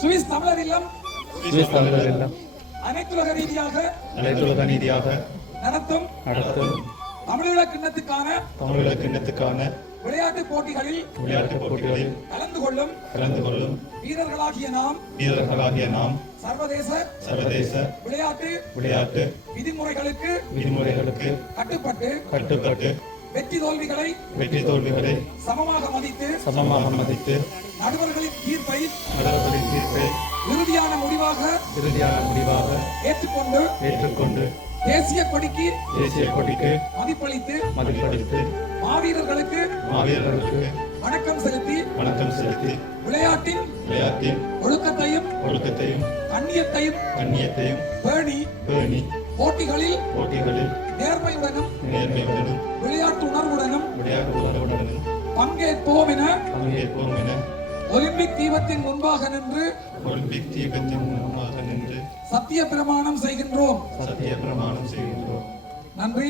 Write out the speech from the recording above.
Swiss தமிழர் இல்லம் அனைத்துலக ரீதியாக நடத்தும் தமிழீழ கிண்ணத்துக்கான விளையாட்டுப் போட்டிகளில் கலந்து கொள்ளும் வீரர்களாகிய நாம் சர்வதேச விளையாட்டு விதிமுறைகளுக்கு கட்டுப்பட்டு வெற்றி தோல்விகளை சமமாக மதித்து நடுவர்களின் தீர்ப்பை இறுதியான முடிவாக ஏற்றுக்கொண்டு தேசிய கொடிக்கு மதிப்பளித்து மாவீரர்களுக்கு வணக்கம் செலுத்தி விளையாட்டின் ஒழுக்கத்தையும் கண்ணியத்தையும் பேணி போட்டிகளில் நேர்மையுடனும் விளையாட்டு உணர்வுடனும் பங்கேற்போம் என ஒலிம்பிக் தீபத்தின் முன்பாக நின்று சத்திய பிரமாணம் செய்கின்றோம். நன்றி.